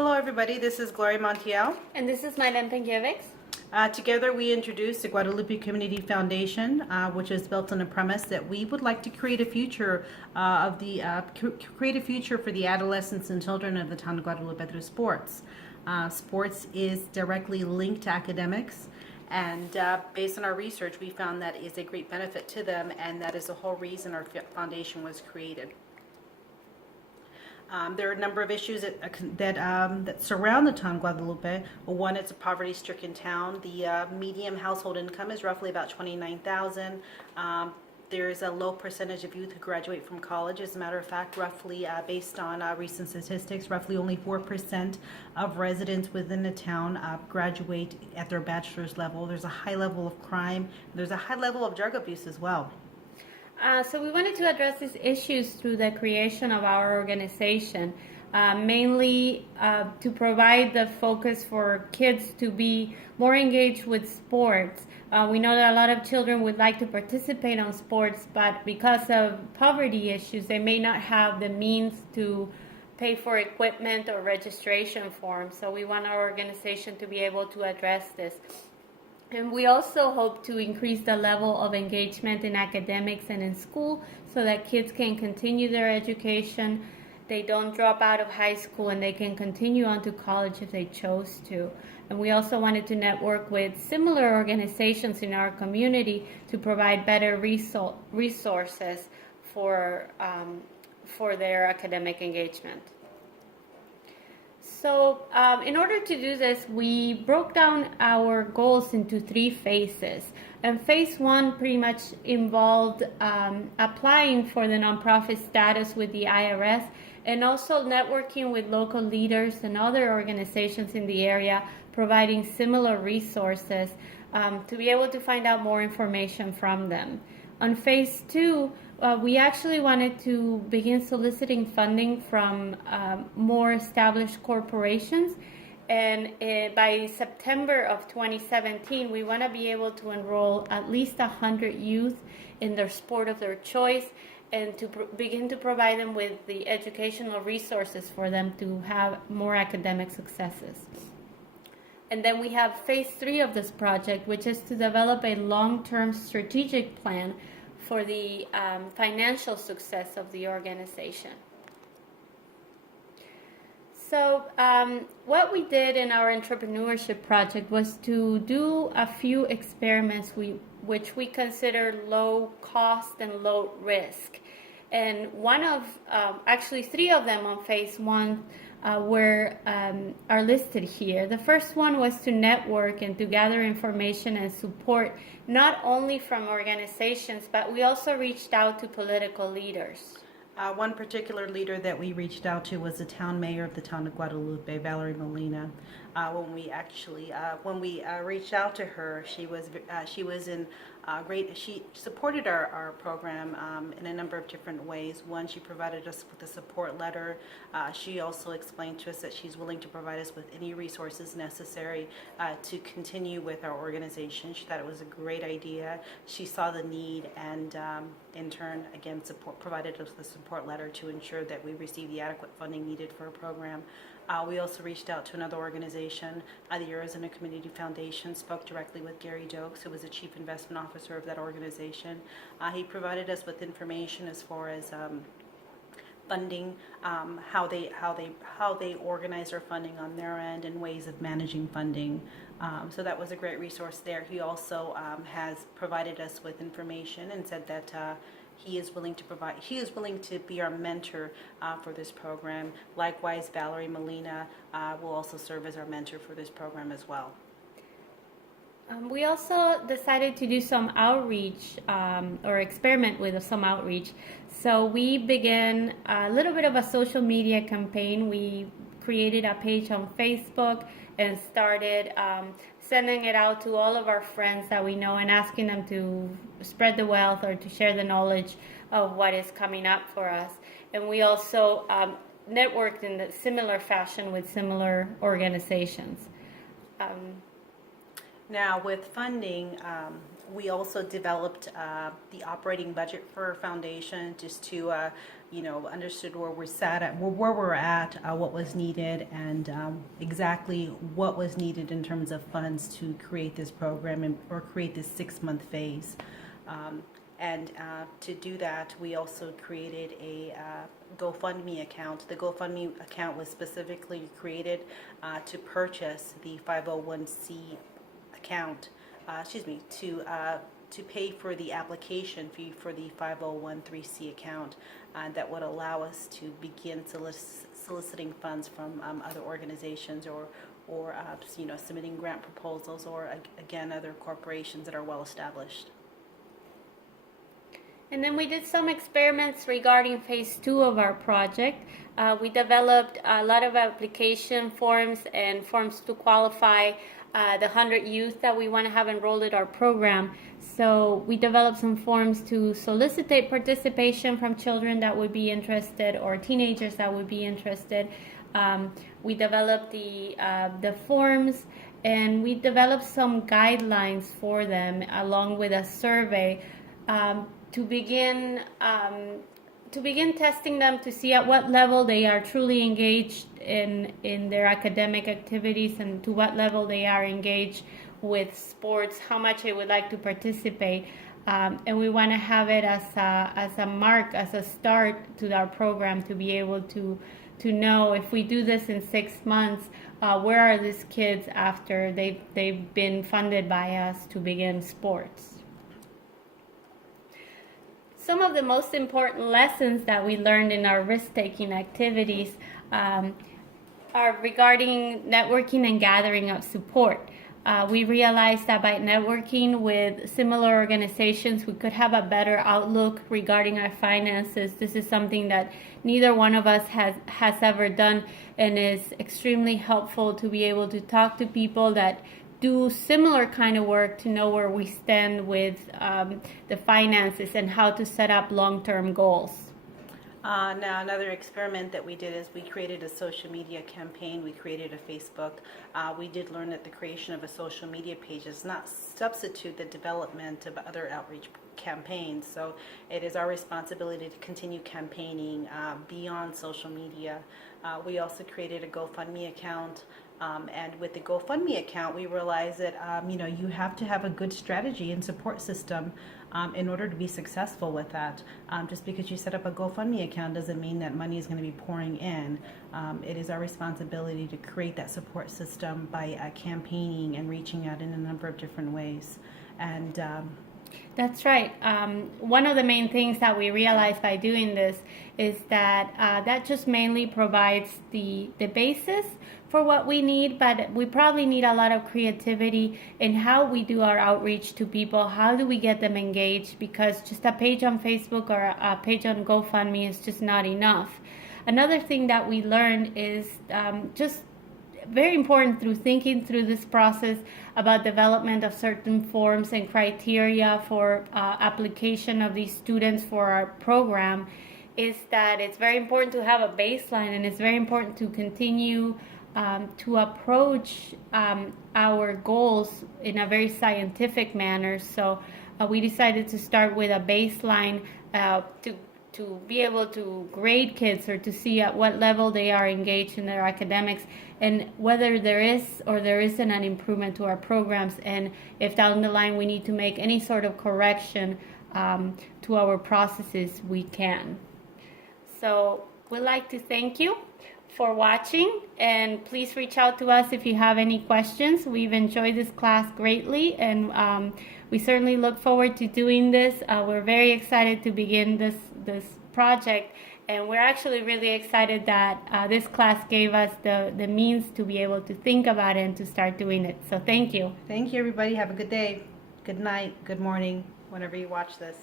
Hello, everybody. This is Gloria Montiel. And this is Mylen Pankiewicz. Together, we introduced the Guadalupe Community Foundation, which is built on a premise that we would like to create a future create a future for the adolescents and children of the town of Guadalupe through sports. Sports is directly linked to academics, and based on our research, we found that is a great benefit to them, and that is the whole reason our foundation was created. There are a number of issues that surround the town of Guadalupe. One, it's a poverty-stricken town. The median household income is roughly about $29,000. There's a low percentage of youth who graduate from college. As a matter of fact, roughly, based on recent statistics, roughly only 4% of residents within the town graduate at their bachelor's level. There's a high level of crime. There's a high level of drug abuse as well. So we wanted to address these issues through the creation of our organization, mainly to provide the focus for kids to be more engaged with sports. We know that a lot of children would like to participate on sports, but because of poverty issues, they may not have the means to pay for equipment or registration forms. So we want our organization to be able to address this. And we also hope to increase the level of engagement in academics and in school so that kids can continue their education, they don't drop out of high school, and they can continue on to college if they chose to. And we also wanted to network with similar organizations in our community to provide better resources for their academic engagement. So in order to do this, we broke down our goals into 3 phases. And phase 1 pretty much involved applying for the nonprofit status with the IRS and also networking with local leaders and other organizations in the area, providing similar resources to be able to find out more information from them. On phase 2, we actually wanted to begin soliciting funding from more established corporations, and by September of 2017 we want to be able to enroll at least 100 youth in their sport of their choice and to begin to provide them with the educational resources for them to have more academic successes. And then we have phase 3 of this project, which is to develop a long-term strategic plan for the financial success of the organization. So what we did in our entrepreneurship project was to do a few experiments which we consider low cost and low risk. And actually 3 of them on phase 1 are listed here. The first one was to network and to gather information and support not only from organizations, but we also reached out to political leaders. One particular leader that we reached out to was the town mayor of the town of Guadalupe, Valerie Molina. When we reached out to her, she was in great. She supported our program in a number of different ways. One, she provided us with a support letter. She also explained to us that she's willing to provide us with any resources necessary to continue with our organization. She thought it was a great idea. She saw the need, and in turn, again, provided us the support letter to ensure that we receive the adequate funding needed for our program. We also reached out to another organization, the Arizona Community Foundation, spoke directly with Gary Dokes, who was the Chief Investment Officer of that organization. He provided us with information as far as funding, how they organize their funding on their end, and ways of managing funding. So that was a great resource there. He also has provided us with information and said that he is willing to be our mentor for this program. Likewise, Valerie Molina will also serve as our mentor for this program as well. We also decided to do some outreach or experiment with some outreach. So we began a little bit of a social media campaign. We created a page on Facebook and started sending it out to all of our friends that we know and asking them to spread the wealth or to share the knowledge of what is coming up for us. And we also networked in a similar fashion with similar organizations. Now, with funding, we also developed the operating budget for our foundation just to understood where we're sat at, where we're at, what was needed, and exactly what was needed in terms of funds to create this program or create this 6-month phase. And to do that, we also created a GoFundMe account. The GoFundMe account was specifically created to purchase the 501c account, to pay for the application fee for the 501(c) account that would allow us to begin soliciting funds from other organizations or submitting grant proposals, or again, other corporations that are well established. And then we did some experiments regarding phase 2 of our project. We developed a lot of application forms and forms to qualify the 100 youth that we want to have enrolled in our program. So we developed some forms to solicit participation from children that would be interested or teenagers that would be interested. We developed the forms, and we developed some guidelines for them along with a survey to begin testing them to see at what level they are truly engaged in their academic activities, and to what level they are engaged with sports, how much they would like to participate. And we want to have it as a mark, as a start to our program, to be able to know if we do this in 6 months, where are these kids after they've been funded by us to begin sports. Some of the most important lessons that we learned in our risk-taking activities are regarding networking and gathering of support. We realized that by networking with similar organizations, we could have a better outlook regarding our finances. This is something that neither one of us has ever done, and is extremely helpful to be able to talk to people that do similar kind of work, to know where we stand with the finances and how to set up long-term goals. Now, another experiment that we did is we created a social media campaign. We created a Facebook. We did learn that the creation of a social media page does not substitute the development of other outreach campaigns. So it is our responsibility to continue campaigning beyond social media. We also created a GoFundMe account. And with the GoFundMe account, we realized that you have to have a good strategy and support system in order to be successful with that. Just because you set up a GoFundMe account doesn't mean that money is going to be pouring in. It is our responsibility to create that support system by campaigning and reaching out in a number of different ways. And that's right. One of the main things that we realized by doing this is that that just mainly provides the basis for what we need, but we probably need a lot of creativity in how we do our outreach to people. How do we get them engaged? Because just a page on Facebook or a page on GoFundMe is just not enough. Another thing that we learned is just very important through thinking through this process about development of certain forms and criteria for application of these students for our program, is that it's very important to have a baseline, and it's very important to continue to approach our goals in a very scientific manner. So we decided to start with a baseline to be able to grade kids, or to see at what level they are engaged in their academics, and whether there is or there isn't an improvement to our programs, and if down the line we need to make any sort of correction to our processes, we can. So we'd like to thank you for watching, and please reach out to us if you have any questions. We've enjoyed this class greatly, and we certainly look forward to doing this. We're very excited to begin this project, and we're actually really excited that this class gave us the means to be able to think about it and to start doing it. So thank you. Thank you, everybody. Have a good day, good night, good morning, whenever you watch this.